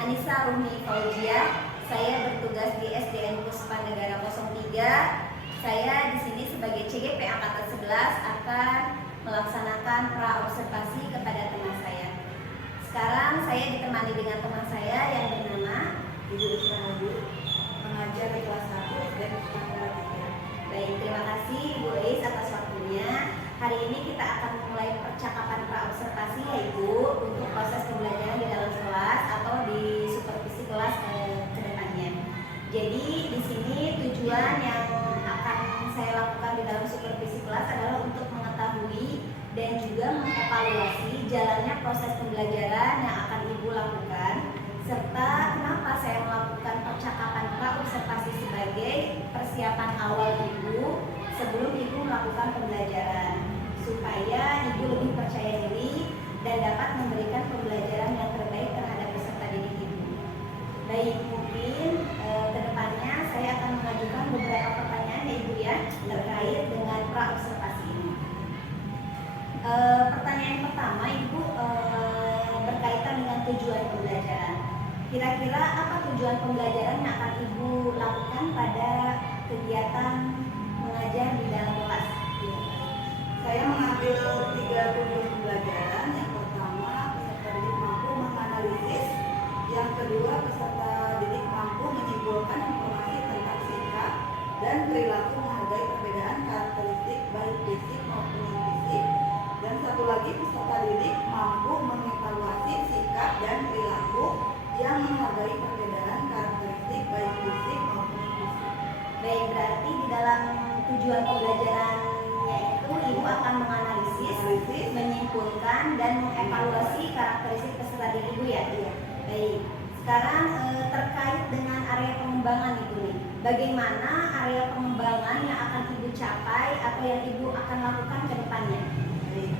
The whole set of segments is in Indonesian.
Anissa Rumi Fauzia. Saya bertugas di SDN Puspa Negara 03. Saya di sini sebagai CGP Angkatan 11 akan melaksanakan praobservasi kepada teman saya. Sekarang saya ditemani dengan teman saya yang bernama Ibu Isra, mengajar di kelas 1 dan kelas 3. Baik, terima kasih Ibu Reis atas waktunya. Hari ini kita akan memulai percakapan praobservasi, yaitu untuk proses pembelajaran di dalam kelas atau di supervisi kelas ke depannya. Jadi di sini tujuan yang akan saya lakukan di dalam supervisi kelas adalah untuk mengetahui dan juga mengevaluasi jalannya proses pembelajaran yang akan Ibu lakukan, serta kenapa saya melakukan percakapan praobservasi sebagai persiapan awal Ibu sebelum Ibu melakukan pembelajaran, supaya Ibu lebih percaya diri dan dapat memberikan pembelajaran yang terbaik terhadap peserta didik Ibu. Baik, mungkin kedepannya saya akan mengajukan beberapa pertanyaan ya Ibu ya, terkait dengan praobservasi ini. Pertanyaan pertama Ibu berkaitan dengan tujuan pembelajaran. Kira-kira apa tujuan pembelajaran yang akan Ibu lakukan pada kegiatan mengajar di dalam kelas? Saya mengambil 3 tujuan pembelajaran. Yang pertama, peserta didik mampu menganalisis. Yang kedua, peserta didik mampu menyimpulkan informasi tentang sikap dan perilaku menghargai perbedaan karakteristik baik fisik maupun non-fisik. Dan satu lagi, peserta didik mampu mengevaluasi sikap dan perilaku yang menghargai perbedaan karakteristik baik fisik maupun non-fisik. Baik, berarti di dalam tujuan pembelajarannya itu Ibu akan menganalisis, menyimpulkan dan mengevaluasi karakteristik peserta didik Ibu ya? Iya. Baik, sekarang terkait dengan area pengembangan Ibu nih, bagaimana area pengembangan yang akan Ibu capai atau yang Ibu akan lakukan ke depannya? Baik.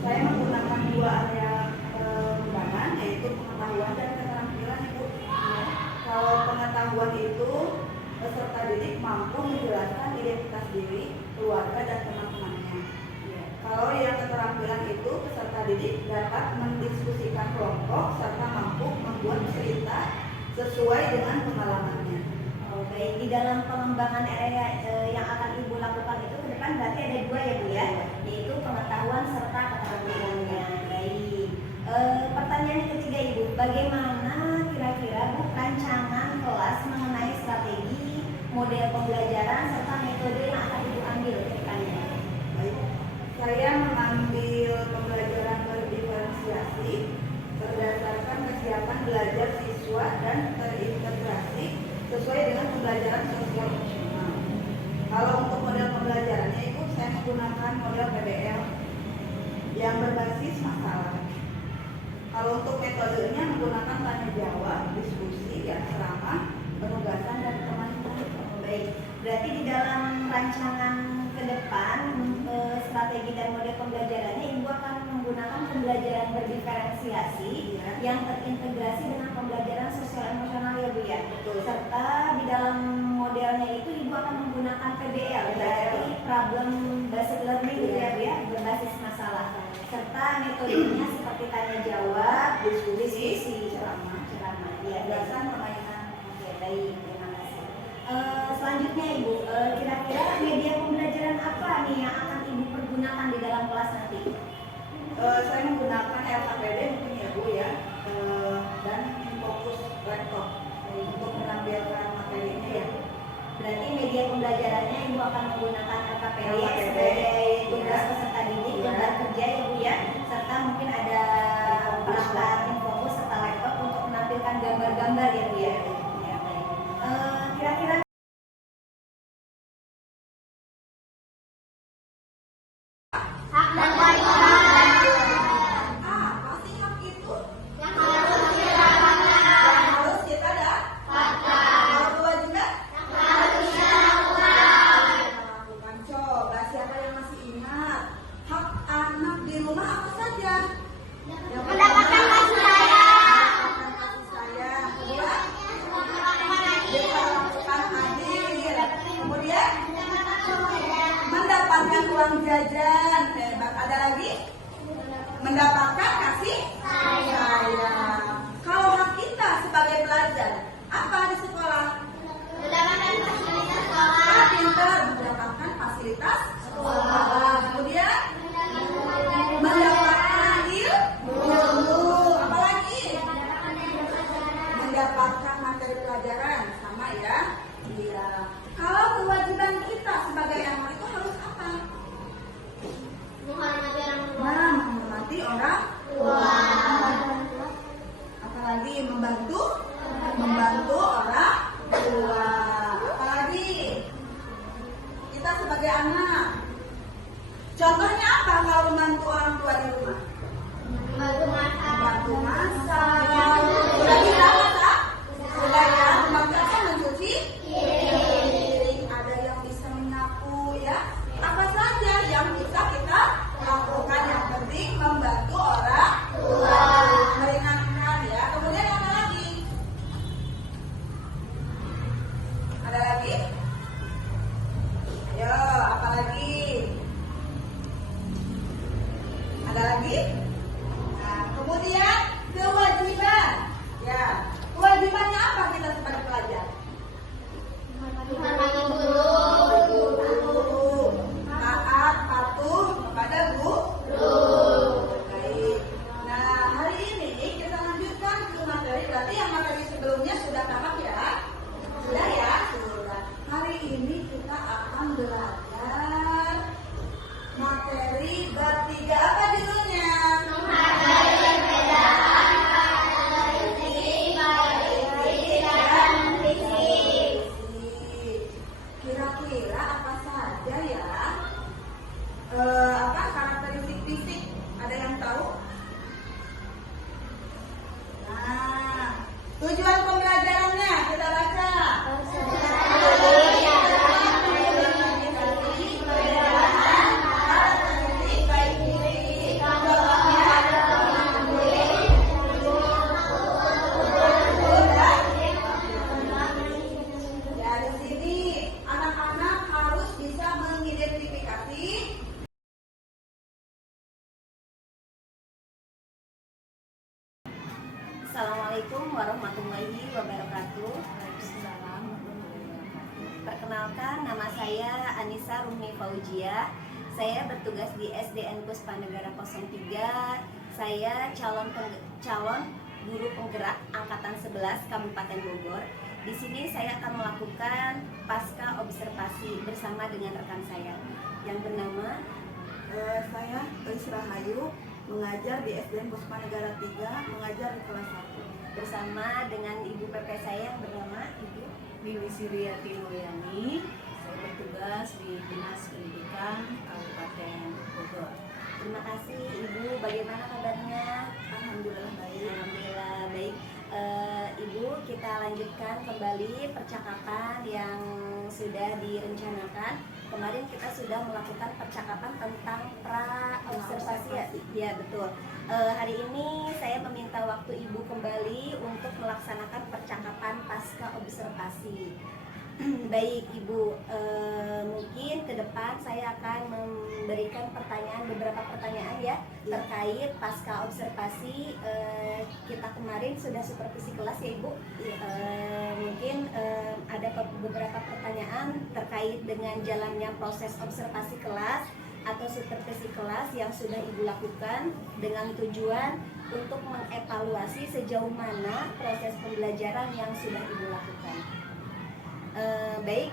Saya menggunakan 2 area pengembangan, yaitu pengetahuan dan keterampilan Ibu. Kalau pengetahuan itu, peserta didik mampu menjelaskan identitas diri, keluarga, dan teman-temannya. Kalau yang keterampilan itu, peserta didik dapat mendiskusikan kelompok serta mampu membuat cerita sesuai dengan pengalamannya. Oh, baik, di dalam pengembangan area yang akan Ibu lakukan itu ke depan berarti ada 2 ya Bu ya, yaitu pengetahuan serta keterampilannya. Baik, pertanyaan yang ketiga Ibu, bagaimana kira-kira Bu rancangan kelas mengenai strategi, model pembelajaran serta metode yang akan Ibu ambil ke depannya? Baik. Saya mengambil pembelajaran berdiferensiasi berdasarkan kesiapan belajar siswa dan terintegrasi sesuai dengan pembelajaran sosial emosional. Kalau untuk model pembelajarannya itu saya menggunakan model PBL yang berbasis masalah. Kalau untuk metodenya menggunakan tanya jawab, diskusi, asrama, penugasan, dan teman-teman. Baik, berarti di dalam rancangan ke depan strategi dan model pembelajarannya Ibu akan menggunakan pembelajaran berdiferensiasi yang terintegrasi dengan pembelajaran sosial emosional ya Bu ya. Betul. Serta di dalam modelnya itu Ibu akan menggunakan PBL, berarti problem based learning gitu ya Bu ya, berbasis masalah. Serta metodenya seperti tanya jawab, diskusi, ceramah, ya, Penugasan, permainan. Oke, baik, terima kasih. Selanjutnya Ibu, kira-kira media pembelajaran apa nih yang akan Ibu pergunakan di dalam kelas nanti? Saya menggunakan LKPD mungkin ya Bu ya, dan Infocus laptop untuk menampilkan materinya ya. Berarti media pembelajarannya Ibu akan menggunakan LKPD sebagai tugas peserta didik, lembar kerja ya Bu ya, serta mungkin ada perangkat Infocus serta laptop untuk menampilkan gambar-gambar ya Bu ya. Ya, baik. Kira-kira Coba siapa membantu orang tua. Apalagi kita sebagai anak, contohnya apa kalau membantu orang tua di rumah? Membantu masak. Sudah bisa masak? Sudah ya. Membantu apa? Mencuci piring. Ada yang bisa menyapu ya. Apa saja yang bisa kita lakukan, yang penting membantu orang tua, meringankan ya. Kemudian apa lagi? Ada lagi? Ayo, apa lagi? Ada lagi? Nah, kemudian kewajiban. Ya, kewajibannya apa kita sebagai pelajar? Taat, patuh kepada guru. Baik. Nah, hari ini kita lanjutkan ke materi. Berarti yang materi sebelumnya sudah tamat ya? Sudah ya? Sudah. Hari ini kita akan belajar materi bertiga. Apa judulnya? Kira-kira apa saja ya? Apa karakteristik fisik? Ada yang tahu? Nah, tujuan pembelajarannya kita baca. Ya, di sini anak-anak harus bisa mengidentifikasi. Assalamualaikum warahmatullahi wabarakatuh. Perkenalkan, nama saya Anissa Rumni Fauzia. Saya bertugas di SDN Puspanegara 03. Saya calon guru penggerak angkatan 11 Kabupaten Bogor. Di sini saya akan melakukan pasca observasi bersama dengan rekan saya yang bernama Saya Elis Rahayu, mengajar di SDN Puspanegara 3, mengajar di kelas 1. bersama dengan Ibu PP saya yang bernama Ibu Dewi Siriati Mulyani. Saya bertugas di Dinas Pendidikan Kabupaten Bogor. Terima kasih Ibu, bagaimana kabarnya? Alhamdulillah baik. Alhamdulillah baik. Ibu, kita lanjutkan kembali percakapan yang sudah direncanakan. Kemarin kita sudah melakukan percakapan tentang pra-observasi ya? Ya betul. Hari ini saya meminta waktu Ibu kembali untuk melaksanakan percakapan pasca observasi. Baik Ibu, mungkin ke depan saya akan memberikan beberapa pertanyaan ya terkait pasca observasi. Kita kemarin sudah supervisi kelas ya Ibu. Mungkin ada beberapa pertanyaan terkait dengan jalannya proses observasi kelas atau supervisi kelas yang sudah Ibu lakukan dengan tujuan untuk mengevaluasi sejauh mana proses pembelajaran yang sudah Ibu lakukan. Baik,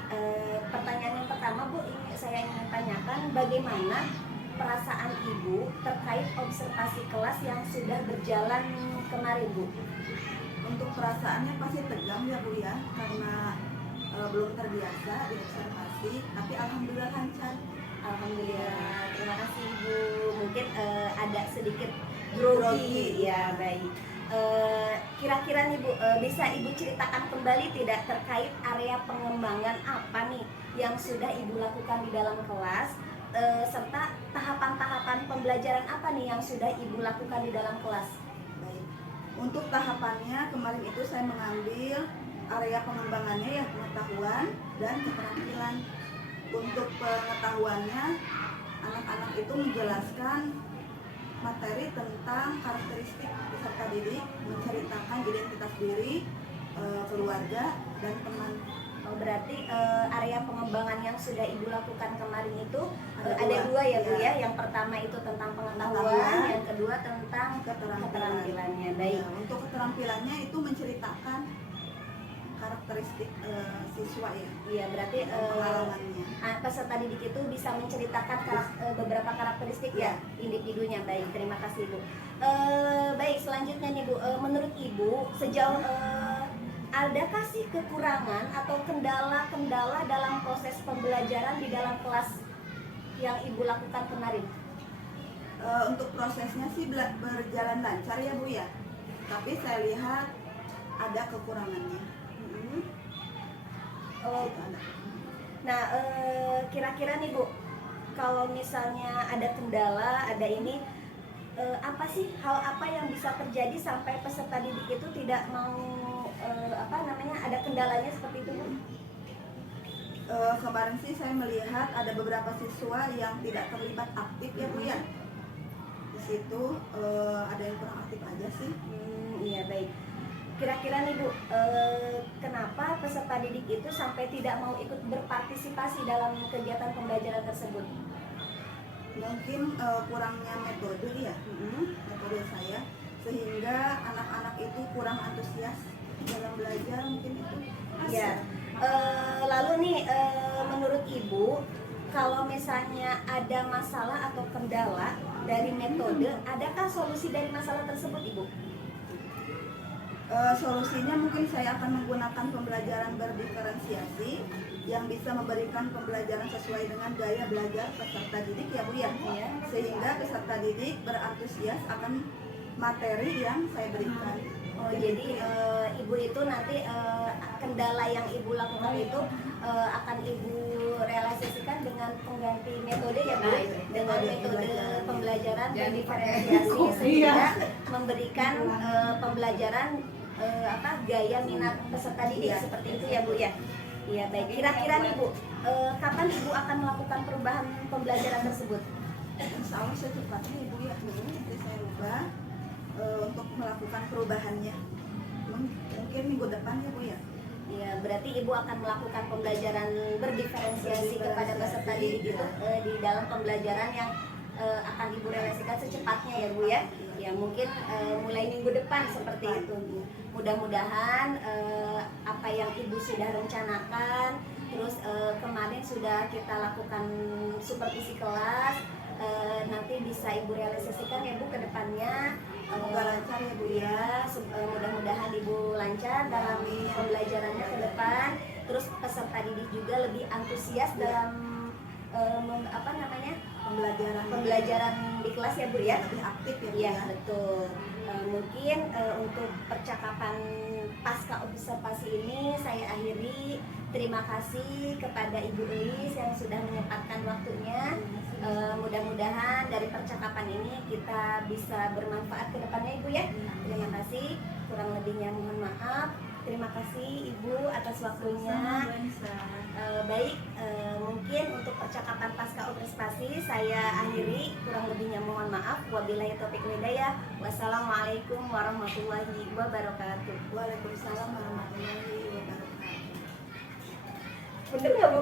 pertanyaan yang pertama Bu, saya ingin tanyakan bagaimana perasaan Ibu terkait observasi kelas yang sudah berjalan kemarin Bu? Untuk perasaannya pasti tegang ya Bu ya, karena belum terbiasa di observasi, tapi alhamdulillah lancar. Alhamdulillah, terima kasih Ibu. Mungkin ada sedikit grogi ya, baik. Kira-kira nih Bu, bisa Ibu ceritakan kembali tidak terkait area pengembangan apa nih yang sudah Ibu lakukan di dalam kelas, serta tahapan-tahapan pembelajaran apa nih yang sudah Ibu lakukan di dalam kelas? Baik. Untuk tahapannya kemarin itu saya mengambil area pengembangannya ya pengetahuan dan keterampilan. Untuk pengetahuannya anak-anak itu menjelaskan materi tentang karakteristik peserta didik, menceritakan identitas diri, keluarga, dan teman. Oh, berarti area pengembangan yang sudah Ibu lakukan kemarin itu Ada dua ya Bu ya. ya. Yang pertama itu tentang pengetahuan, Pengetahuan. yang kedua tentang keterampilannya. Baik. Untuk keterampilannya itu menceritakan karakteristik siswa ya, Iya, berarti pengalamannya. peserta didik itu bisa menceritakan beberapa karakteristik ya individunya. Baik, terima kasih Ibu. Baik, selanjutnya nih Bu, menurut Ibu sejauh adakah sih kekurangan atau kendala-kendala dalam proses pembelajaran di dalam kelas yang Ibu lakukan kemarin? Untuk prosesnya sih berjalan lancar ya Bu ya, tapi saya lihat ada kekurangannya. Oh, Itu ada. nah, kira-kira nih Bu, kalau misalnya ada kendala, ada ini, apa sih hal apa yang bisa terjadi sampai peserta didik itu tidak mau ada kendalanya seperti itu Bu? Kemarin sih saya melihat ada beberapa siswa yang tidak terlibat aktif ya Bu ya. Di situ ada yang kurang aktif aja sih. Iya, baik. Kira-kira nih Bu, kenapa peserta didik itu sampai tidak mau ikut berpartisipasi dalam kegiatan pembelajaran tersebut? Mungkin kurangnya metode ya, metode saya, sehingga anak-anak itu kurang antusias dalam belajar, mungkin itu. Ya. Lalu nih, menurut Ibu, kalau misalnya ada masalah atau kendala dari metode, adakah solusi dari masalah tersebut Ibu? Solusinya mungkin saya akan menggunakan pembelajaran berdiferensiasi yang bisa memberikan pembelajaran sesuai dengan gaya belajar peserta didik ya Bu ya. Iya. Sehingga peserta didik berantusias akan materi yang saya berikan. Oh, jadi Ibu itu nanti kendala yang Ibu lakukan itu akan Ibu realisasikan dengan pengganti metode ya Bu, dengan metode pembelajaran berdiferensiasi sehingga memberikan pembelajaran gaya minat peserta didik seperti itu ya Bu ya. Iya, baik. Kira-kira nih Bu, kapan Ibu akan melakukan perubahan pembelajaran tersebut? Insya Allah secepatnya Ibu ya, nanti saya ubah untuk melakukan perubahannya. Mungkin minggu depan ya Bu ya. Ya, berarti Ibu akan melakukan pembelajaran berdiferensiasi kepada peserta didik itu di dalam pembelajaran yang akan Ibu realisasikan secepatnya ya Bu ya. Ya, mungkin mulai minggu depan seperti itu Bu. Mudah-mudahan apa yang Ibu sudah rencanakan, terus kemarin sudah kita lakukan supervisi kelas, nanti bisa Ibu realisasikan ya Bu ke depannya. Semoga lancar ya Bu ya. Mudah-mudahan Ibu lancar dalam pembelajarannya ke depan, terus peserta didik juga lebih antusias dalam pembelajaran di kelas ya Bu ya. Lebih aktif ya Bu Iya, ya. betul. Mungkin untuk percakapan pasca observasi ini saya akhiri. Terima kasih kepada Ibu Elis yang sudah menyempatkan waktunya. Mudah-mudahan dari percakapan ini kita bisa bermanfaat ke depannya Ibu ya. Terima kasih. Kurang lebihnya mohon maaf. Terima kasih Ibu atas waktunya. Baik, mungkin untuk percakapan pasca observasi saya akhiri. Kurang lebihnya mohon maaf. Wabillahi taufiq wal hidayah. Wassalamualaikum warahmatullahi wabarakatuh. Waalaikumsalam warahmatullahi wabarakatuh. Bener nggak Bu?